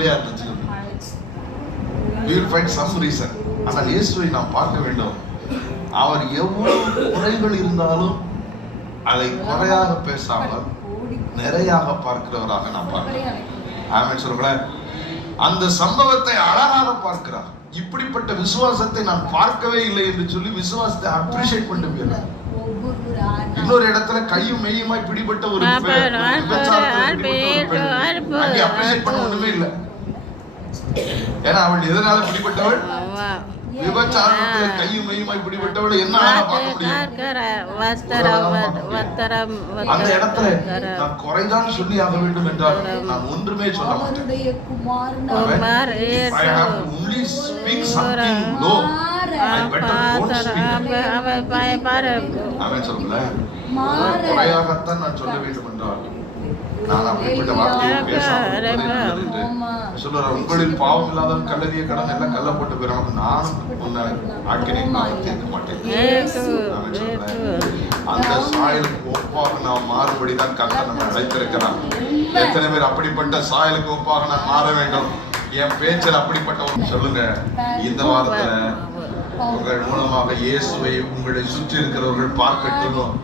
பிள்ளையா இருந்துச்சு. ஆனால் இயேசுவை நாம் பார்க்க வேண்டும். அவர் எவ்வளவு குறைகள் இருந்தாலும் அதை குறையாக பேசாமல் நிறையாக பார்க்கிறவராக நாம் பார்க்கிறோம். சொல்லுங்களேன். அந்த சம்பவத்தை அழகாக பார்க்கிறார். இப்படிப்பட்ட விசுவாசத்தை நான் பார்க்கவே இல்லை என்று சொல்லி விசுவாசத்தை அப்ரிஷியேட் பண்ண இன்னொரு இடத்துல கையும் மெய்யுமாய் பிடிபட்ட ஒரு பெண். ஆல்பர், அங்கே appreciate பண்ண ஒண்ணுமே இல்ல. ஏன்னா அவள் எதனால பிடிபட்டவள்? விபச்சாரத்துல கையும் பிடிபட்டவள். என்ன பார்க்க முடியும். அந்த இடத்துல நான் குறைதான் சொல்லி ஆக வேண்டும் என்றால் நான் ஒன்றுமே சொல்ல மாட்டேன். அவன். குறையாகத்தான் நான் சொல்ல வேண்டும் என்றால் நான் அப்படிப்பட்ட வார்த்தையை பேசாமல் உங்களில் பாவம் இல்லாதவன் கல்லறிய கடன் எல்லாம் கல்ல போட்டு போயிடும் நானும் உன்னை நான் தீர்க்க மாட்டேன். அந்த சாயலுக்கு ஒப்பாக நாம் மாறுபடி தான் கர்த்தர் நம்மை அழைத்திருக்கிறார். எத்தனை பேர் அப்படிப்பட்ட சாயலுக்கு ஒப்பாக நான் மாற வேண்டும்? என் பேச்சில் அப்படிப்பட்ட ஒரு சொல்லுங்க. இந்த வாரத்துல உங்கள் மூலமாக இயேசுவை உங்களை சுற்றி இருக்கிறவர்கள் பார்க்கட்டும்.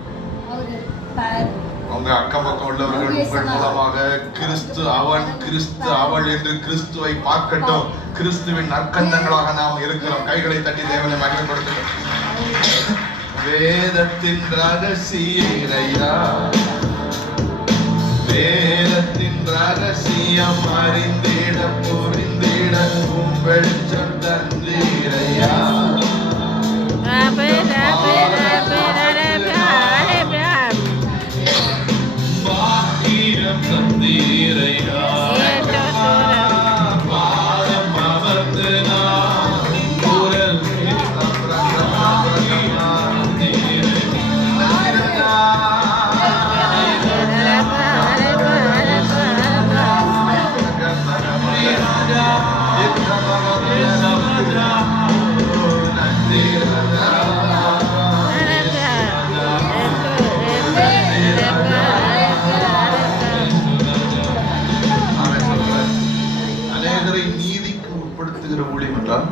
உங்க அக்கம் பக்கம் உள்ளவர்கள் உங்கள் மூலமாக கிறிஸ்து அவன் கிறிஸ்து அவள் என்று கிறிஸ்துவை பார்க்கட்டும். கிறிஸ்துவின் நற்கண்டங்களாக நாம் இருக்கிறோம். கைகளை தட்டி தேவனை மகிமைப்படுத்துகிறோம். வேதத்தின் ரகசியா வேதத்தின் ரகசியம் அறிந்திட புரிந்திட உம் செய்கிற ஊழியம் என்றால்?